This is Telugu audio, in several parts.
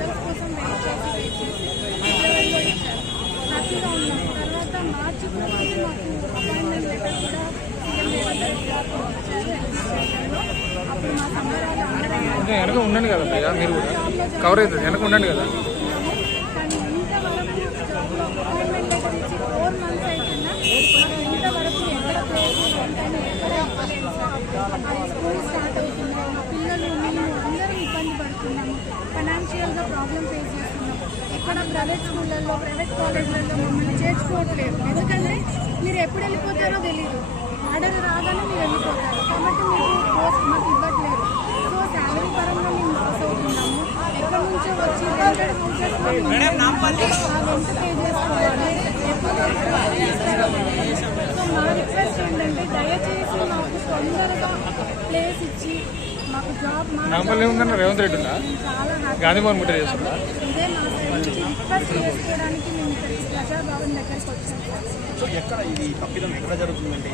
రిజల్ట్స్ కోసం వెయిట్ చేసి ఫిబ్రవరిలో ఇచ్చారు. హ్యాపీగా ఉన్నాం. తర్వాత మార్చి నుంచి మాకు అపాయింట్మెంట్ లెటర్ కూడా సీఎం రేవంత్ రెడ్డి గారు ఇచ్చారు ఎలక్షన్. అప్పుడు మా సంబరాలు అందరం ఉండండి కదా మీరు కవర్ అవుతుంది వెనక ఉండండి కదా. కానీ ఇంతవరకు జాబ్లో అపాయింట్మెంట్ లెటర్ ఇచ్చి 4 months అవుతున్నా మాకు ఇంతవరకు ఎక్కడ ప్లేస్ ఏంటని ఎక్కడ ఇవ్వలేదు సార్. అది స్కూల్ స్టార్ట్ అవుతున్నాయి, మా పిల్లలు మేము అందరం ఇబ్బంది పడుతున్నాము, ఫైనాన్షియల్గా ప్రాబ్లం ఫేస్ చేస్తున్నాం. ఇక్కడ ప్రైవేట్ స్కూళ్ళల్లో ప్రైవేట్ కాలేజ్లలో మమ్మల్ని చేర్చుకోవట్లేదు. ఎందుకంటే మీరు ఎప్పుడు వెళ్ళిపోతారో తెలియదు, ఆర్డర్ రాగానే మీరు వెళ్ళిపోతారు కాబట్టి మీకు పోస్ట్ మాకు ఇవ్వట్లేదు. సో శాలరీ పరంగా మేము లాస్ అవుతున్నాము. ఎక్కడి నుంచో వచ్చి రెంటెడ్ హౌసెస్లో ఆ రెంట్ పే చేసుకోవాలి. సో మా రిక్వెస్ట్ ఏంటంటే దయచేసి మాకు తొందరగా ప్లేస్ ఇచ్చి మాకు జాబ్ రేవంత్ రెడ్డి చాలా గాంధీభవన్ ముట్ట చేస్తున్నా ఇదే మా సైడ్ నుంచి రిక్వెస్ట్ చేసుకోవడానికి మేము ఇక్కడికి ప్రజాభవన్ దగ్గరికి వచ్చాము. ఎక్కడ ఇది తప్పిదం ఎక్కడ జరుగుతుందండి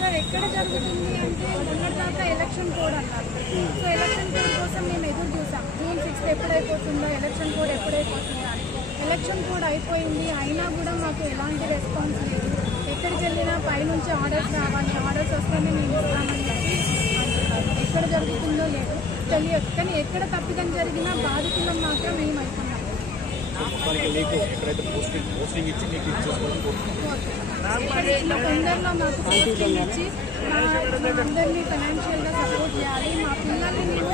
సార్? ఎక్కడ జరుగుతుంది అంటే మొన్నటిదాకా ఎలక్షన్ కోడ్ అన్నారు. సో ఎలక్షన్ కోడ్ కోసం మేము ఎదురు చూసాం. June 6th ఎప్పుడైపోతుందో, ఎలక్షన్ కోడ్ ఎప్పుడైపోతుందో అని. ఎలక్షన్ కోడ్ అయిపోయింది, అయినా కూడా మాకు ఎలాంటి రెస్పాన్స్ లేదు. ఎక్కడికి వెళ్ళినా పైనుంచి ఆర్డర్స్ రావాలి, ఆర్డర్స్ వస్తేనే మేము ఇస్తామని చెప్పి అంటున్నారు. ఎక్కడ జరుగుతుందో లేదు తెలియదు, కానీ ఎక్కడ తప్పిదం జరిగినా బాధితులం మాత్రం మేము అవుతున్నాం. మీకు ఎక్కడైతే పోస్టింగ్ ఇచ్చి మీకు ఇచ్చేసుకోవాలి తొందరలో మాకు పోస్టింగ్ ఇచ్చి మా అందరినీ ఫైనాన్షియల్గా సపోర్ట్ చేయాలి. మా పిల్లల్ని మేము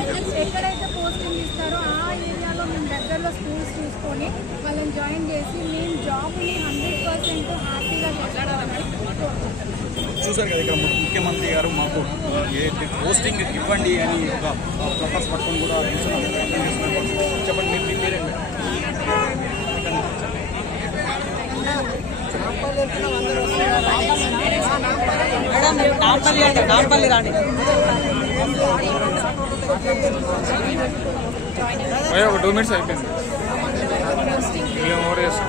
ఎక్కడైతే పోస్టింగ్ ఇస్తారో ఆ ఏరియాలో మేము దగ్గరలో స్కూల్స్ చూసుకొని వాళ్ళని జాయిన్ చేసి మేము జాబ్ని 100% హ్యాపీగా చేస్తామని చూసారు కదా. ఇక్కడ ముఖ్యమంత్రి గారు మాకు పోస్టింగ్ ఇవ్వండి అని ఒక ప్రపోజ్ పట్టుకొని కూడా చెప్పండి. మీ పేరేంటి? నాంపల్లి రాణి ఒక 2 minutes అయిపోయింది. ఓవర్ చేస్తాం.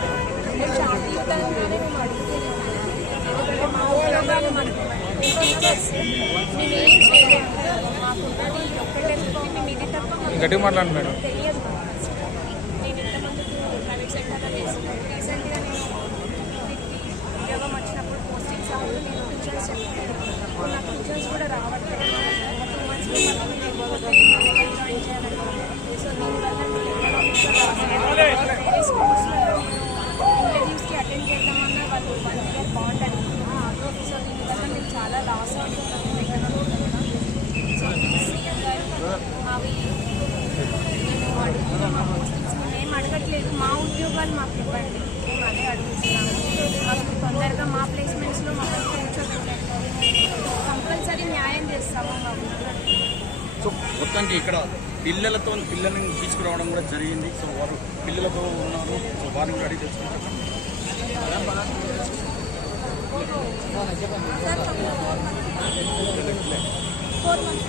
గట్టిగా మాట్లాడండి మేడం. ఉద్యోగం వచ్చినప్పుడు పోస్టింగ్స్ అవ్వదు, నేను టీచర్స్ చెప్పాను. నాకు టీచర్స్ కూడా రావట్లేదు. 2 months జాయిన్ చేయాలని. సో దీనివల్ల స్కూల్స్లో ఇంటర్వ్యూస్కి అటెండ్ చేద్దామన్నా వాళ్ళు 1 year బాండ్ అడిగారు. సో దీనివల్ల మేము చాలా లాస్ అవుతున్నాము ఎకనామిక్గా. సో సీఎం గారు అవి మేము అడుగుతున్నాము. పోస్టింగ్స్ మేము అడగట్లేదు, మా ఉద్యోగాలు మాకు ఇవ్వండి, మేము అదే అడుగుతున్నాము. మాకు తొందరగా మా ప్లేస్మెంట్స్లో మమ్మల్ని కూర్చోబెట్టండి, కంపల్సరీ న్యాయం చేస్తాము. సో మొత్తానికి ఇక్కడ పిల్లల్ని తీసుకురావడం కూడా జరిగింది. సో వారు పిల్లలతో ఉన్నారు. సో వారిని రెడీ తెచ్చుకుంటారు. 4 months